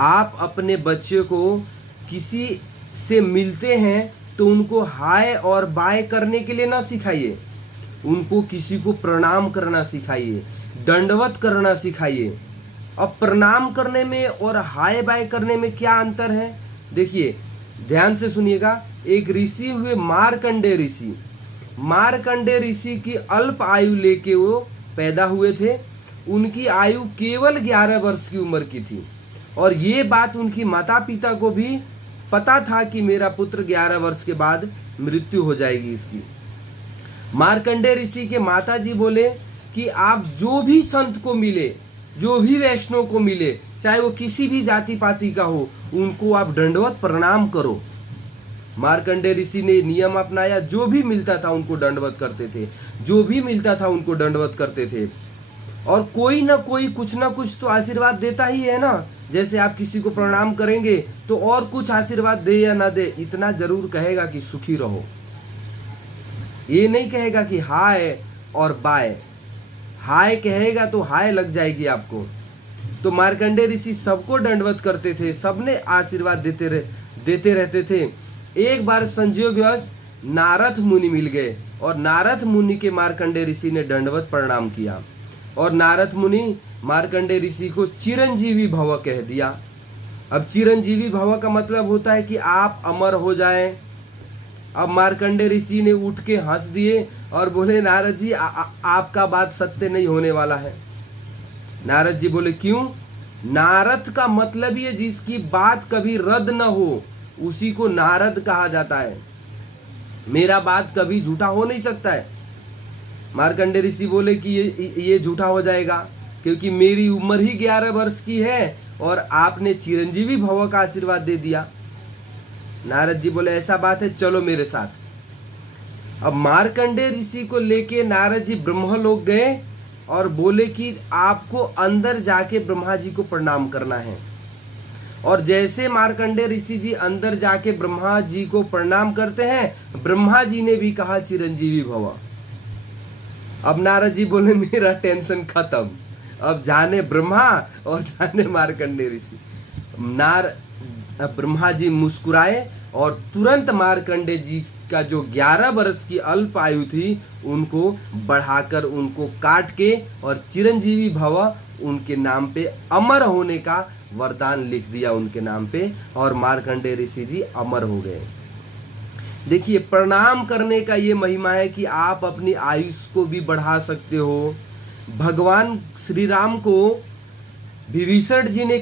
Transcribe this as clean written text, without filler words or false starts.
आप अपने बच्चे को किसी से मिलते हैं तो उनको हाय और बाय करने के लिए ना सिखाइए, उनको किसी को प्रणाम करना सिखाइए, दंडवत करना सिखाइए। अब प्रणाम करने में और हाय बाय करने में क्या अंतर है? देखिए, ध्यान से सुनिएगा। एक ऋषि हुए मार्कंडेय ऋषि। मार्कंडेय ऋषि की अल्प आयु लेके वो पैदा हुए थे। उनकी आयु केवल 11 वर्ष की उम्र की थी और ये बात उनकी माता पिता को भी पता था कि मेरा पुत्र 11 वर्ष के बाद मृत्यु हो जाएगी इसकी। मार्कंडेय ऋषि के माता जी बोले कि आप जो भी संत को मिले, जो भी वैष्णव को मिले, चाहे वो किसी भी जाति पाति का हो, उनको आप दंडवत प्रणाम करो। मार्कंडेय ऋषि ने नियम अपनाया, जो भी मिलता था उनको दंडवत करते थे, जो भी मिलता था उनको दंडवत करते थे। और कोई ना कोई कुछ ना कुछ तो आशीर्वाद देता ही है ना। जैसे आप किसी को प्रणाम करेंगे तो और कुछ आशीर्वाद दे या ना दे, इतना जरूर कहेगा कि सुखी रहो। ये नहीं कहेगा कि हाय और बाय। हाय कहेगा तो हाय लग जाएगी आपको। तो मार्कंडेय ऋषि सबको दंडवत करते थे, सबने आशीर्वाद देते रहते थे। एक बार संयोगवश नारद मुनि मिल गए और नारद मुनि के मार्कंडेय ऋषि ने दंडवत प्रणाम किया और नारद मुनि मार्कंडेय ऋषि को चिरंजीवी भव कह दिया। अब चिरंजीवी भव का मतलब होता है कि आप अमर हो जाएं। अब मार्कंडेय ऋषि ने उठ के हंस दिए और बोले, नारद जी आपका बात सत्य नहीं होने वाला है। नारद जी बोले, क्यों? नारद का मतलब ये जिसकी बात कभी रद्द न हो उसी को नारद कहा जाता है। मेरा बात कभी झूठा हो नहीं सकता है। मार्कंडेय ऋषि बोले कि ये झूठा हो जाएगा क्योंकि मेरी उम्र ही 11 वर्ष की है और आपने चिरंजीवी भव का आशीर्वाद दे दिया। नारद जी बोले, ऐसा बात है, चलो मेरे साथ। अब मार्कंडेय ऋषि को लेके नारद जी ब्रह्मलोक गए और बोले कि आपको अंदर जाके ब्रह्मा जी को प्रणाम करना है। और जैसे मार्कंडेय ऋषि जी अंदर जाके ब्रह्मा जी को प्रणाम करते हैं, ब्रह्मा जी ने भी कहा चिरंजीवी भव। अब नारद जी बोले, मेरा टेंशन खत्म, अब जाने ब्रह्मा और जाने मार्कंडेय ऋषि। ब्रह्मा जी मुस्कुराए और तुरंत मार्कंडेय जी का जो 11 वर्ष की अल्प आयु थी उनको बढ़ाकर, उनको काट के और चिरंजीवी भव उनके नाम पे, अमर होने का वरदान लिख दिया उनके नाम पे और मार्कंडेय ऋषि जी अमर हो गए। देखिए, प्रणाम करने का ये महिमा है कि आप अपनी आयुष को भी बढ़ा सकते हो। भगवान श्री राम को विभीषण जी ने